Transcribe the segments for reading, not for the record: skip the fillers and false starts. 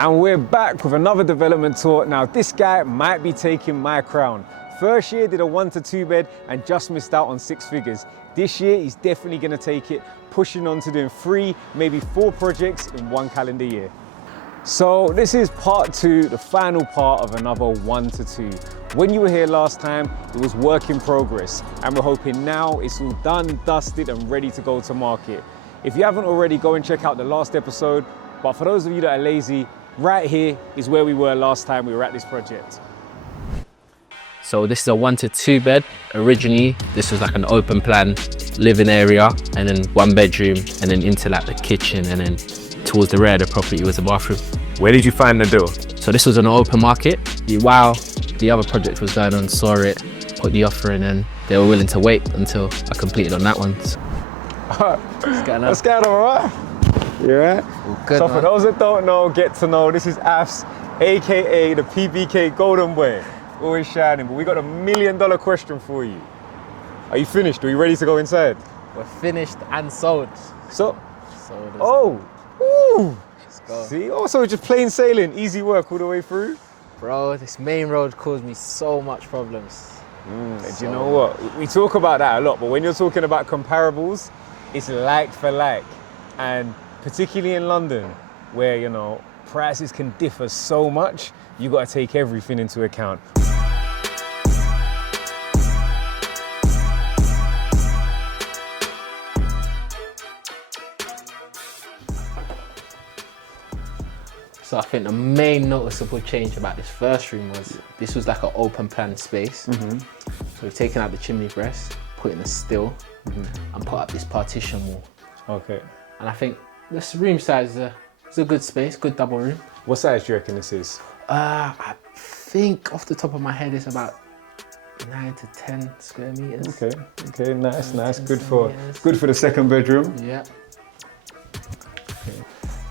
And we're back with another development tour. Now this guy might be taking my crown. First year did a 1 to 2 bed and just missed out on 6 figures. This year he's definitely gonna take it, pushing on to doing 3, maybe 4 projects in 1 calendar year. So this is part 2, the final part of another 1 to 2. When you were here last time, it was work in progress, and we're hoping now it's all done, dusted, and ready to go to market. If you haven't already, go and check out the last episode. But for those of you that are lazy, right here is where we were last time we were at this project. So this is a 1 to 2 bed. Originally, this was like an open plan living area, and then 1 bedroom, and then into like the kitchen, and then towards the rear of the property was a bathroom. Where did you find the deal? So this was an open market. While the other project was going on, saw it, put the offer in, and they were willing to wait until I completed on that one. Let's get all right. You right? Good, so man. for those that don't know, get to know, this is Afs, AKA the PBK Golden Boy. Always shining, but we got a $1 million question for you. Are you finished? Are you ready to go inside? We're finished and sold. So oh, ooh. Let's go. See, also just plain sailing, easy work all the way through. Bro, this main road caused me so much problems. Do you know what? We talk about that a lot, but when you're talking about comparables, it's like for like. And particularly in London, where, you know, prices can differ so much, you got to take everything into account. So I think the main noticeable change about this first room was this was like an open plan space. So we've taken out the chimney breast, put in a still, and put up this partition wall. Okay. And I think this room size is a good space, good double room. What size do you reckon this is? I think off the top of my head it's about 9 to 10 square meters. Okay, nice. Good for the second bedroom. Yeah.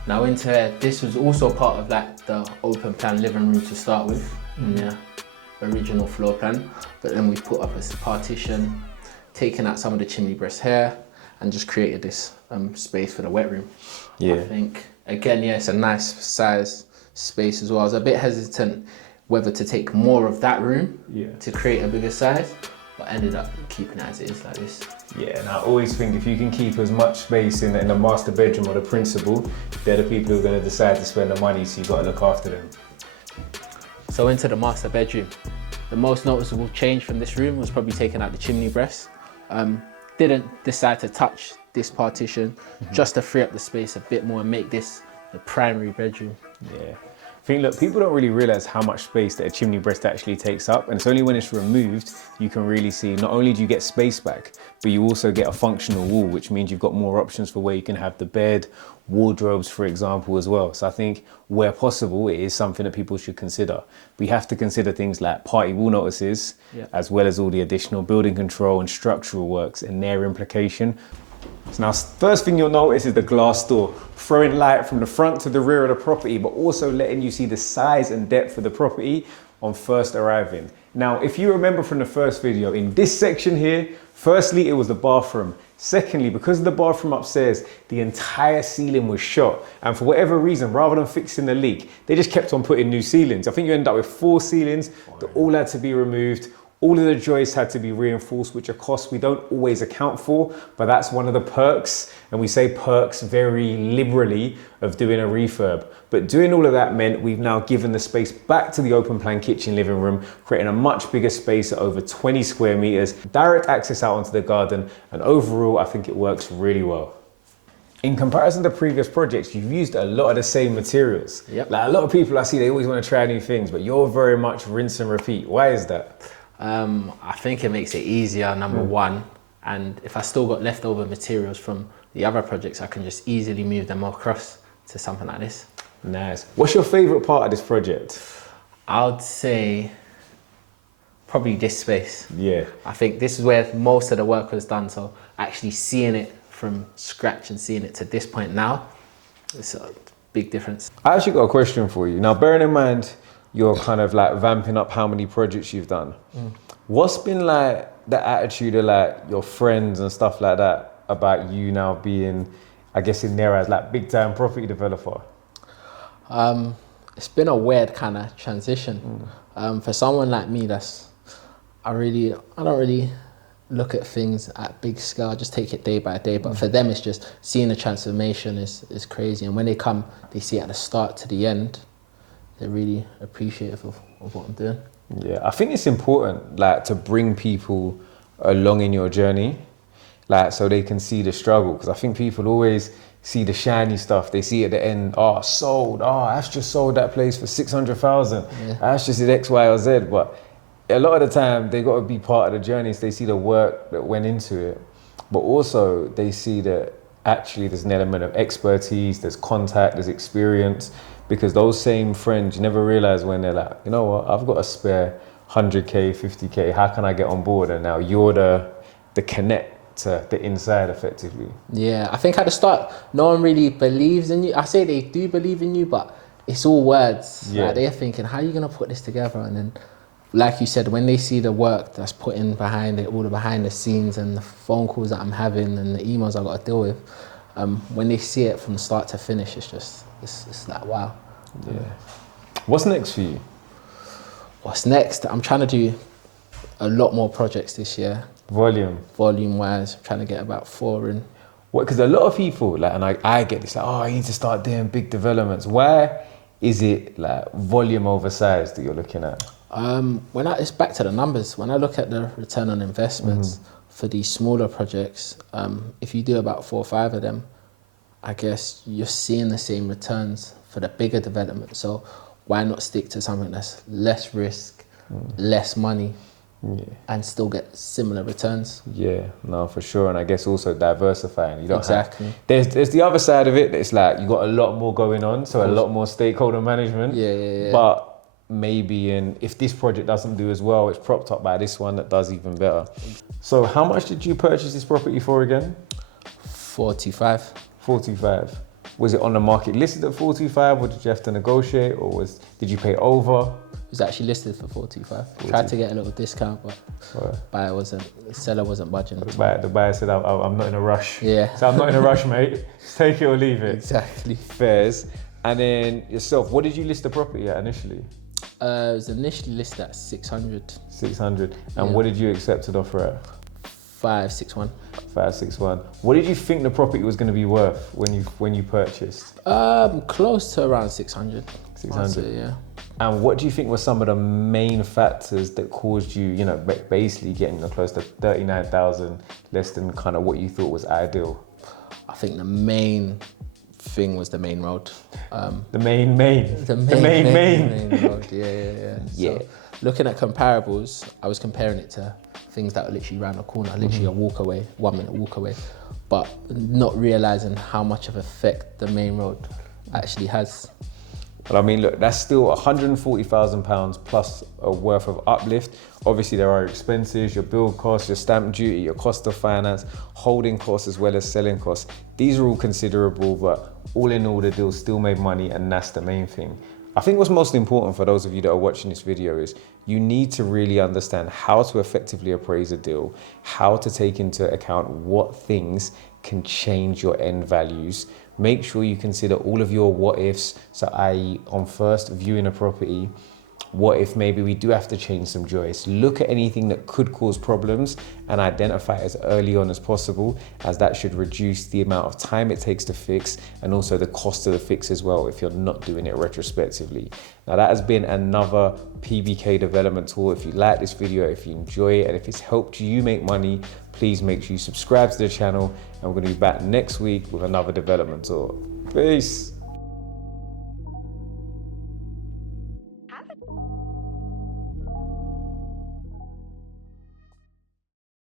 Now into here, this was also part of like the open plan living room to start with, in the original floor plan. But then we put up a partition, taken out some of the chimney breast here, and just created this space for the wet room. Yeah. I think, again, yeah, it's a nice size space as well. I was a bit hesitant whether to take more of that room to create a bigger size, but ended up keeping it as it is like this. Yeah, and I always think if you can keep as much space in the master bedroom or the principal, they're the people who are going to decide to spend the money, so you've got to look after them. So into the master bedroom. The most noticeable change from this room was probably taking out the chimney breast. Didn't decide to touch this partition just to free up the space a bit more and make this the primary bedroom. Yeah. I think, look, people don't really realize how much space that a chimney breast actually takes up, and it's only when it's removed you can really see not only do you get space back, but you also get a functional wall, which means you've got more options for where you can have the bed, wardrobes, for example, as well. So I think where possible, it is something that people should consider. We have to consider things like party wall notices, as well as all the additional building control and structural works and their implication. So now, first thing you'll notice is the glass door, throwing light from the front to the rear of the property, but also letting you see the size and depth of the property on first arriving. Now, if you remember from the first video, in this section here, firstly, it was the bathroom. Secondly, because of the bathroom upstairs, the entire ceiling was shot. And for whatever reason, rather than fixing the leak, they just kept on putting new ceilings. I think you end up with 4 ceilings that all had to be removed. All of the joists had to be reinforced, which are costs we don't always account for, but that's one of the perks, and we say perks very liberally, of doing a refurb. But doing all of that meant we've now given the space back to the open plan kitchen living room, creating a much bigger space at over 20 square meters, direct access out onto the garden, and overall I think it works really well. In comparison to previous projects, you've used a lot of the same materials. Yep. Like a lot of people I see, they always want to try new things, but you're very much rinse and repeat. Why is that? I think it makes it easier, number one, and if I still got leftover materials from the other projects, I can just easily move them across to something like this. Nice. What's your favorite part of this project? I would say probably this space. Yeah. I think this is where most of the work was done, so actually seeing it from scratch and seeing it to this point now, it's a big difference. I actually got a question for you. Now, bearing in mind, you're kind of like vamping up how many projects you've done. What's been like the attitude of like your friends and stuff like that about you now being, I guess in their eyes, like big time property developer? it's been a weird kind of transition. For someone like me, I don't really look at things at big scale. I just take it day by day. But for them, it's just seeing the transformation is crazy. And when they come, they see it at the start to the end. They're really appreciative of what I'm doing. Yeah, I think it's important, like, to bring people along in your journey, like, so they can see the struggle. Because I think people always see the shiny stuff. They see at the end, oh, sold. Oh, Ash just sold that place for 600,000. Ash just did X, Y, or Z. But a lot of the time, they got to be part of the journey. So they see the work that went into it, but also they see that actually there's an element of expertise, there's contact, there's experience. Because those same friends, you never realize when they're like, you know what, I've got a spare 100K, 50K, how can I get on board? And now you're the connect to the inside effectively. Yeah, I think at the start, no one really believes in you. I say they do believe in you, but it's all words. Yeah. Like, they're thinking, how are you going to put this together? And then, like you said, when they see the work that's put in behind it, all the behind the scenes and the phone calls that I'm having and the emails I've got to deal with, when they see it from the start to finish, it's like, wow. Yeah. What's next for you? What's next? I'm trying to do a lot more projects this year. Volume wise, I'm trying to get about 4 in. What? Because a lot of people, like, and I get this, like, oh, I need to start doing big developments. Why is it like volume oversized that you're looking at? It's back to the numbers. When I look at the return on investments for these smaller projects, if you do about 4 or 5 of them, I guess you're seeing the same returns for the bigger development. So why not stick to something that's less risk, less money, and still get similar returns? Yeah, no, for sure. And I guess also diversifying. You don't Exactly. There's the other side of it. It's like you got a lot more going on, so a lot more stakeholder management. Yeah. But maybe if this project doesn't do as well, it's propped up by this one that does even better. So how much did you purchase this property for again? 45. 45. Was it on the market listed at 45, or did you have to negotiate, or did you pay over? It was actually listed for 45. Tried to get a little discount, but the seller wasn't budging. The buyer said, I'm not in a rush. Yeah. So I'm not in a rush, mate. Just take it or leave it. Exactly. Fairs. And then yourself, what did you list the property at initially? It was initially listed at 600. 600. And what did you accept an offer at? 561. 561. What did you think the property was going to be worth when you purchased? Close to around 600. 600. Yeah. And what do you think were some of the main factors that caused you, basically getting close to 39,000, less than kind of what you thought was ideal? I think the main thing was the main road. The main road. Yeah. So, looking at comparables, I was comparing it to things that were literally around the corner, literally a walk away, 1 minute walk away, but not realizing how much of effect the main road actually has. But I mean, look, that's still £140,000 plus a worth of uplift. Obviously, there are expenses, your build costs, your stamp duty, your cost of finance, holding costs, as well as selling costs. These are all considerable, but all in all, the deal still made money, and that's the main thing. I think what's most important for those of you that are watching this video is you need to really understand how to effectively appraise a deal, how to take into account what things can change your end values. Make sure you consider all of your what ifs. So i.e. on first viewing a property, what if maybe we do have to change some joists? Look at anything that could cause problems and identify it as early on as possible, as that should reduce the amount of time it takes to fix and also the cost of the fix as well if you're not doing it retrospectively. Now that has been another PBK development tool. If you like this video, if you enjoy it, and if it's helped you make money, please make sure you subscribe to the channel, and we're going to be back next week with another development tool. Peace.